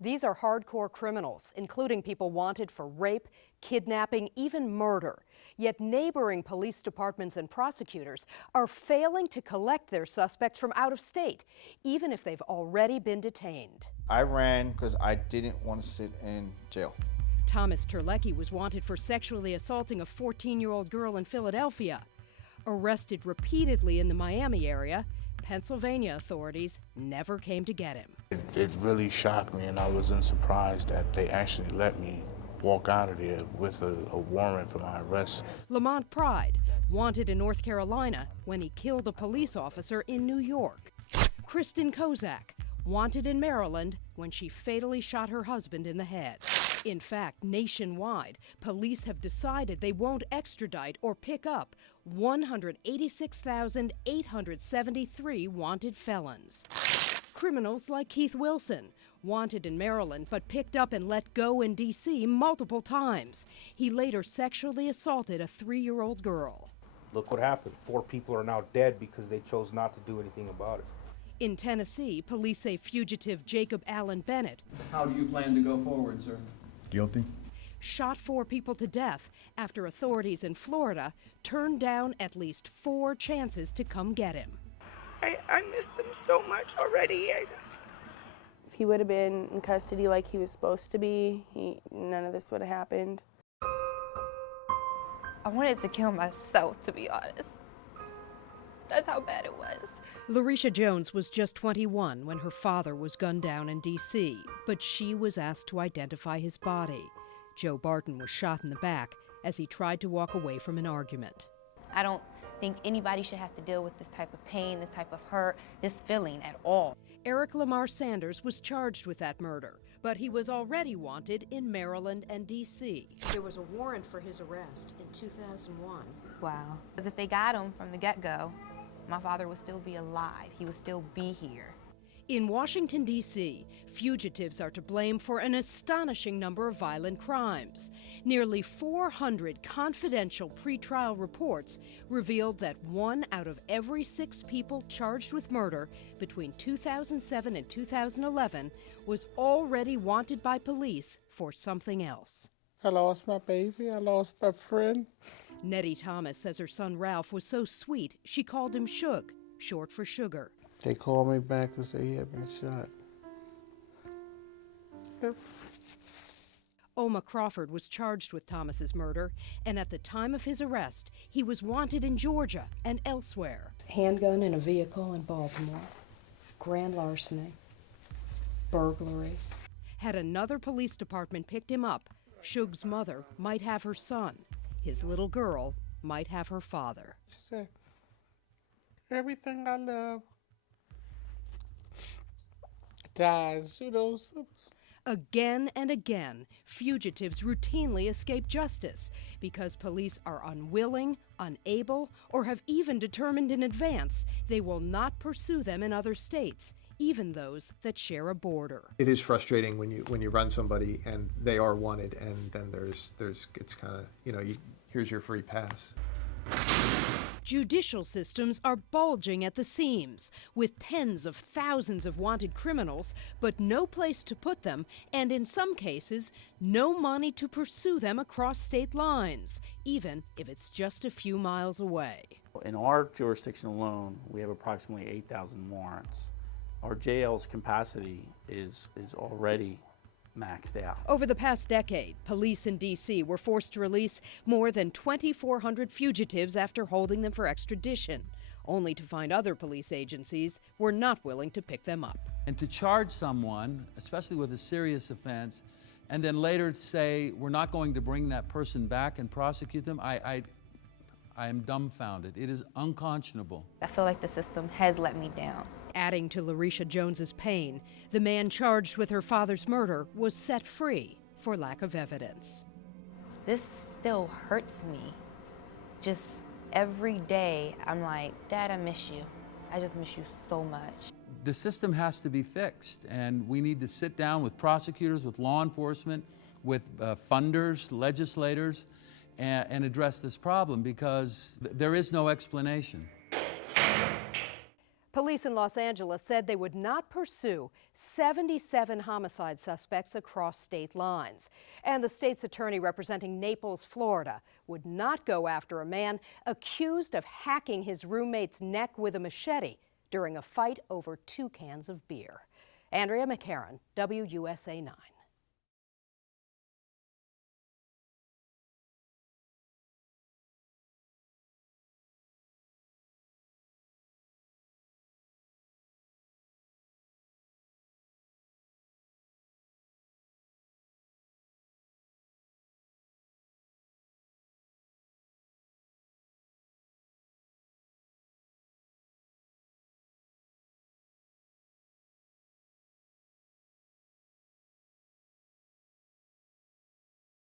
These are hardcore criminals, including people wanted for rape, kidnapping, even murder. Yet neighboring police departments and prosecutors are failing to collect their suspects from out of state, even if they've already been detained. I ran because I didn't want to sit in jail. Thomas Terlecki was wanted for sexually assaulting a 14-year-old girl in Philadelphia. Arrested repeatedly in the Miami area, Pennsylvania authorities never came to get him. It really shocked me, and I wasn't surprised that they actually let me walk out of there with a warrant for my arrest. Lamont Pride, wanted in North Carolina when he killed a police officer in New York. Kristen Kozak, wanted in Maryland when she fatally shot her husband in the head. In fact, nationwide, police have decided they won't extradite or pick up 186,873 wanted felons. Criminals like Keith Wilson, wanted in Maryland but picked up and let go in D.C. multiple times. He later sexually assaulted a 3-year-old girl. Look what happened. 4 people are now dead because they chose not to do anything about it. In Tennessee, police say fugitive Jacob Allen Bennett. How do you plan to go forward, sir? Guilty. Shot 4 people to death after authorities in Florida turned down at least 4 chances to come get him. I miss them so much already. If he would have been in custody like he was supposed to be, none of this would have happened. I wanted to kill myself, to be honest. That's how bad it was. Larisha Jones was just 21 when her father was gunned down in D.C., but she was asked to identify his body. Joe Barton was shot in the back as he tried to walk away from an argument. I don't think anybody should have to deal with this type of pain, this type of hurt, this feeling at all. Eric Lamar Sanders was charged with that murder, but he was already wanted in Maryland and D.C. There was a warrant for his arrest in 2001. Wow. Because if they got him from the get-go, my father would still be alive. He would still be here. In Washington, D.C., fugitives are to blame for an astonishing number of violent crimes. Nearly 400 confidential pretrial reports revealed that 1 out of every 6 people charged with murder between 2007 and 2011 was already wanted by police for something else. I lost my baby. I lost my friend. Nettie Thomas says her son Ralph was so sweet she called him Shug, short for sugar. They called me back and said he had been shot. Oma Crawford was charged with Thomas's murder, and at the time of his arrest, he was wanted in Georgia and elsewhere. Handgun in a vehicle in Baltimore, grand larceny, burglary. Had another police department picked him up, Shug's mother might have her son. His little girl might have her father. She said, everything I love dies, you know. Again and again, fugitives routinely escape justice because police are unwilling, unable, or have even determined in advance they will not pursue them in other states, even those that share a border. It is frustrating when you run somebody and they are wanted, and then it's kind of, here's your free pass. Judicial systems are bulging at the seams, with tens of thousands of wanted criminals, but no place to put them, and in some cases, no money to pursue them across state lines, even if it's just a few miles away. In our jurisdiction alone, we have approximately 8,000 warrants. Our jail's capacity is already maxed out. Over the past decade, police in D.C. were forced to release more than 2,400 fugitives after holding them for extradition, only to find other police agencies were not willing to pick them up. And to charge someone, especially with a serious offense, and then later say we're not going to bring that person back and prosecute them, I am dumbfounded. It is unconscionable. I feel like the system has let me down. Adding to Larisha Jones's pain, the man charged with her father's murder was set free for lack of evidence. This still hurts me. Just every day, I'm like, Dad, I miss you. I just miss you so much. The system has to be fixed, and we need to sit down with prosecutors, with law enforcement, with funders, legislators, and address this problem, because there is no explanation. Police in Los Angeles said they would not pursue 77 homicide suspects across state lines. And the state's attorney representing Naples, Florida, would not go after a man accused of hacking his roommate's neck with a machete during a fight over 2 cans of beer. Andrea McCarran, WUSA 9.